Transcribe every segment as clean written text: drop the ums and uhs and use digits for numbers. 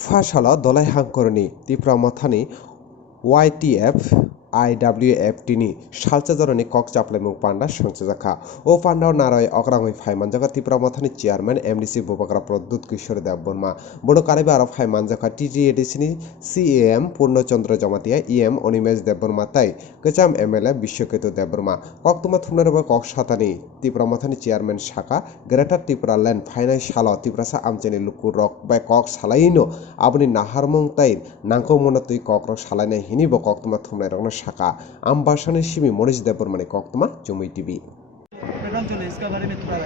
फाशाला दलाय हांकरनि तिप्रामाथानि YTF IWF ni salchajaroni kok chaplaimung panda sangchajaka o pandao narai okrangoi phaimanjaka tipramathani chairman MDC Bobakara Pradut Kishore Debbarma bodo karaiba aro phaimanjaka TTADC ni CAM Purnochandra Jamatia EM Onimesh Debbarma tai kecham MLA Bishwaketu Debbarma koktuma thumnareba kok satani tipramathani chairman shaka Greater Tripura Land Phainai salo tiprasa amcheni lukur rok bai kok salaino aboni naharmung tai nangkongmona tui kok rok salainai hini bo koktuma thumnai rokno शाखा आमबासानी Shivi Monish Debbarma कोक्तमा जुमुई TV. इसका बारे में थोड़ा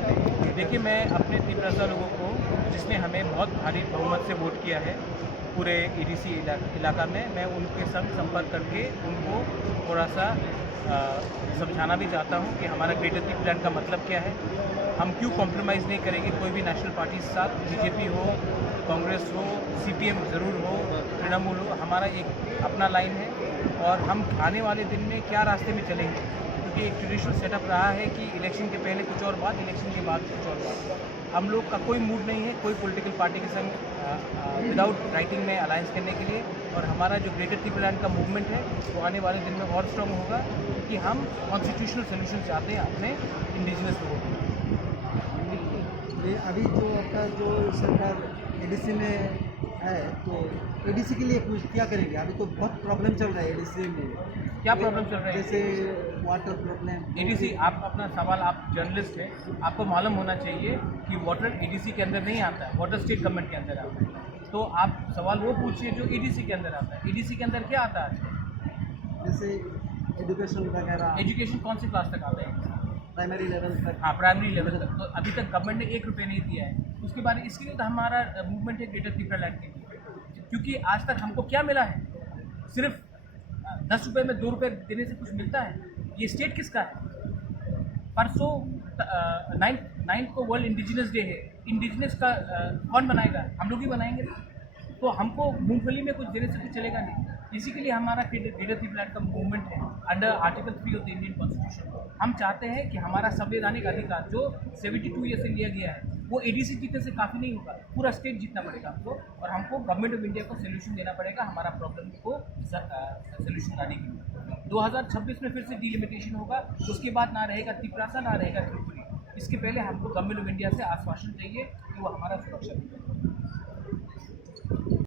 देखिए, मैं अपने तिप्रासा लोगों को जिसने हमें बहुत भारी बहुमत से वोट किया है पूरे EDC इलाका में, मैं उनके संग संपर्क करके उनको थोड़ा सा समझाना भी चाहता हूँ कि हमारा ग्रेटर टी प्लान का मतलब क्या है। हम क्यों कॉम्प्रोमाइज़ नहीं करेंगे कोई भी नेशनल पार्टी के साथ, BJP हो, कांग्रेस हो, CPM ज़रूर हो, तृणमूल हो, हमारा एक अपना लाइन है और हम आने वाले दिन में क्या रास्ते में चलेंगे, क्योंकि एक ट्रेडिशनल सेटअप रहा है कि इलेक्शन के पहले कुछ और बात, इलेक्शन के बाद कुछ और बात। हम लोग का कोई मूड नहीं है कोई पॉलिटिकल पार्टी के संग विदाउट राइटिंग में अलायंस करने के लिए, और हमारा जो ग्रेटर टी प्लान का मूवमेंट है वो आने वाले दिन में और स्ट्रॉन्ग होगा, क्योंकि हम कॉन्स्टिट्यूशनल सोल्यूशन चाहते हैं अपने इंडिजिनस लोगों को। अभी जो आपका जो सरकार ADC में है, तो ADC के लिए कुछ क्या करेंगे? अभी तो बहुत प्रॉब्लम चल रहा है ADC में। क्या प्रॉब्लम चल रहा है? जैसे वाटर प्रॉब्लम। ADC, आप अपना सवाल, आप जर्नलिस्ट हैं, आपको मालूम होना चाहिए कि वाटर ADC के अंदर नहीं आता है, वाटर स्टेट गवर्नमेंट के अंदर आता है। तो आप सवाल वो पूछिए जो ADC के अंदर आता है। ADC के अंदर क्या आता है? जैसे एजुकेशन वगैरह। एजुकेशन कौन सी क्लास तक आता है? प्राइमरी लेवल तक। हाँ, प्राइमरी लेवल तक। तो अभी तक गवर्नमेंट ने 1 रुपये नहीं दिया है। उसके बाद इसके लिए तो हमारा मूवमेंट है ग्रेटर ट्रिपुरा लैंड के लिए, क्योंकि आज तक हमको क्या मिला है? सिर्फ 10 रुपये में 2 रुपये देने से कुछ मिलता है? ये स्टेट किसका है? परसों 9 को वर्ल्ड इंडिजिनस डे है। इंडिजिनस का कौन बनाएगा? हम लोग ही बनाएंगे। तो हमको मूंगफली में कुछ देने से कुछ चलेगा नहीं। इसी के लिए हमारा ग्रेटर टी प्लान का मूवमेंट है under article 3 of the Indian constitution. हम चाहते हैं कि हमारा संवैधानिक अधिकार जो 72 ईयर से लिया गया है वो ADC जीतने से काफ़ी नहीं होगा, पूरा स्टेट जीतना पड़ेगा हमको, और हमको गवर्नमेंट ऑफ इंडिया को सोल्यूशन देना पड़ेगा हमारा प्रॉब्लम को सोल्यूशन लाने के लिए। 2026 में फिर से डिलिमिटेशन होगा, उसके बाद ना रहेगा तिप्रासा ना रहेगा त्रिपुरी। इसके पहले हमको गवर्नमेंट ऑफ इंडिया से आश्वासन चाहिए कि वो हमारा सुरक्षा देगा।